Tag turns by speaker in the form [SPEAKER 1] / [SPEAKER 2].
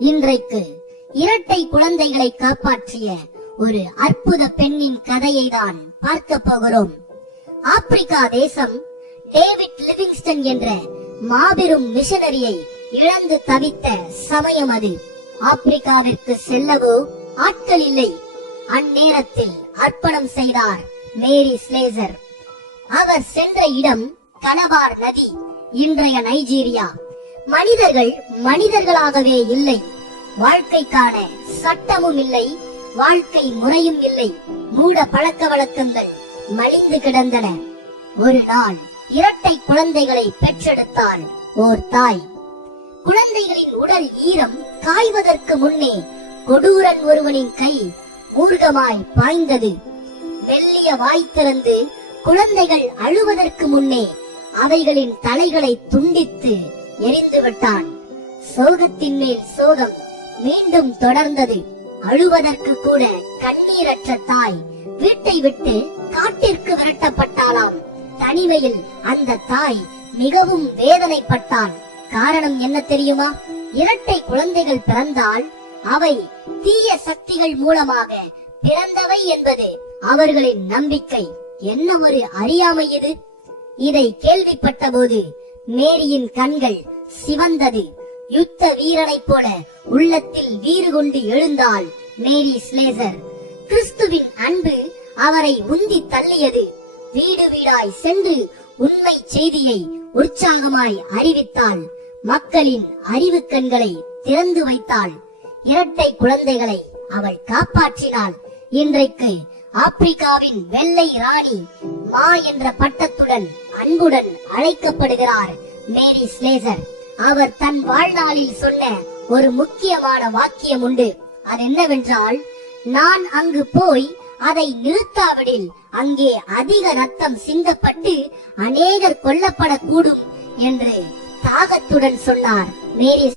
[SPEAKER 1] இன்றைக்கு இரட்டை குழந்தைகளை காப்பாற்றிய ஒரு அற்புத பெண்ணின் கதையை தான் பார்க்க போகிறோம். ஆப்பிரிக்கா தேசம் டேவிட் லிவிங்ஸ்டன் என்ற மாபெரும் மிஷனரியை இழந்து தவித்த சமயம் அது. ஆப்பிரிக்காவிற்கு செல்லவோ ஆட்கள் இல்லை. அந்நேரத்தில் அர்ப்பணம் செய்தார் மேரி ஸ்லேசர். அவர் சென்ற இடம் கனவார் நதி இன்றைய நைஜீரியா. மனிதர்கள் மனிதர்களாகவே இல்லை. வாழ்க்கைக்கான சட்டமும் இல்லை வாழ்க்கை முறையும் இல்லை. மூட பழக்க வழக்கங்கள் மலிந்து கிடந்தன. ஒரு நாள் இரட்டை குழந்தைகளை பெற்றெடுத்தாள் ஓர் தாய். குழந்தைகளின் உடல் ஈரம் காய்வதற்கு முன்னே கொடூரன் ஒருவனின் கை ஊர்கமாய் பாய்ந்தது. மெல்லிய வாய் திறந்து குழந்தைகள் அழுவதற்கு முன்னே அவைகளின் தலைகளை துண்டித்து எரிந்து விட்டான் சோகத்தின் மேல் சோகம் மீண்டும் தொடர்ந்தது. அழுவதற்கு கூட கண்ணீரற்ற தாய் வீட்டை விட்டு காட்டிற்கு விரட்டப்பட்டாலாம் தனிமையில் அந்த தாய் மிகவும் வேதனைப்பட்டாள். காரணம் என்ன தெரியுமா? இரட்டை குழந்தைகள் பிறந்தால் அவை தீய சக்திகள் மூலமாக பிறந்தவை என்பது அவர்களின் நம்பிக்கை. என்ன ஒரு அறியாமை இது? இதை கேள்விப்பட்ட போது மேரியின் கண்கள் சிவந்தது. யுத்த வீரனைப் போல உள்ளத்தில் வீறு கொண்டு எழுந்தாள் மேரி ஸ்லேசர். கிறிஸ்துவின் அன்பு அவரை உந்தி தள்ளியது. வீடு வீடாய் சென்று உண்மை செய்தியை உற்சாகமாய் அறிவித்தாள். மக்களின் அறிவு கண்களை திறந்து வைத்தாள். இரட்டை குழந்தைகளை அவள் காப்பாற்றினாள். இன்றைக்கு ஆப்பிரிக்காவின் வெள்ளை ராணி மா என்ற பட்டத்துடன் அன்புடன் அழைக்கப்படுகிறார். மேரி ஸ்லேசர். அவர் தன் வாழ்நாளில் சொன்ன ஒரு முக்கியமான வாக்கியம் உண்டு. அது என்னவென்றால் நான் அங்கு போய் அதை நிறுத்தாவிடில் அங்கே அதிக ரத்தம் சிந்தப்பட்டு அநேகர் கொல்லப்படக்கூடும் என்று தாகத்துடன் சொன்னார் மேரி